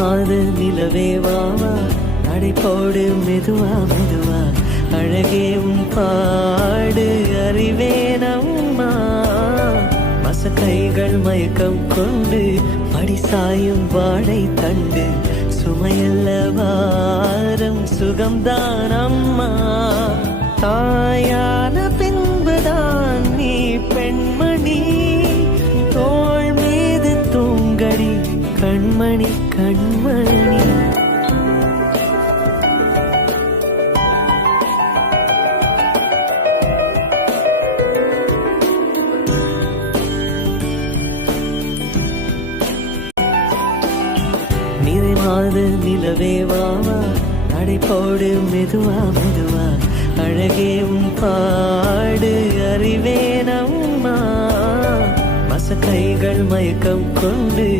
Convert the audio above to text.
மாத நிலவே வாவா, நடை போடு மெதுவா மெதுவா, அழகே உன் பாடு அறிவேனம்மா. மசக்கைகள் மயக்கம் கொண்டு படிசாயும் வாழை தண்டு, சுமையல்ல வாரம் சுகம்தான் அம்மா. தாயான பின்புதான் நீ பெண்மணி, தோள் மீது தூங்கடி கண்மணி கண்மணி. நிறை மாத நிலவே வாவா, நடை போடு மெதுவா மெதுவா, அழகே உன் பாடு அறிவேனம்மா. மசக்கைகள் மயக்கம் கொண்டு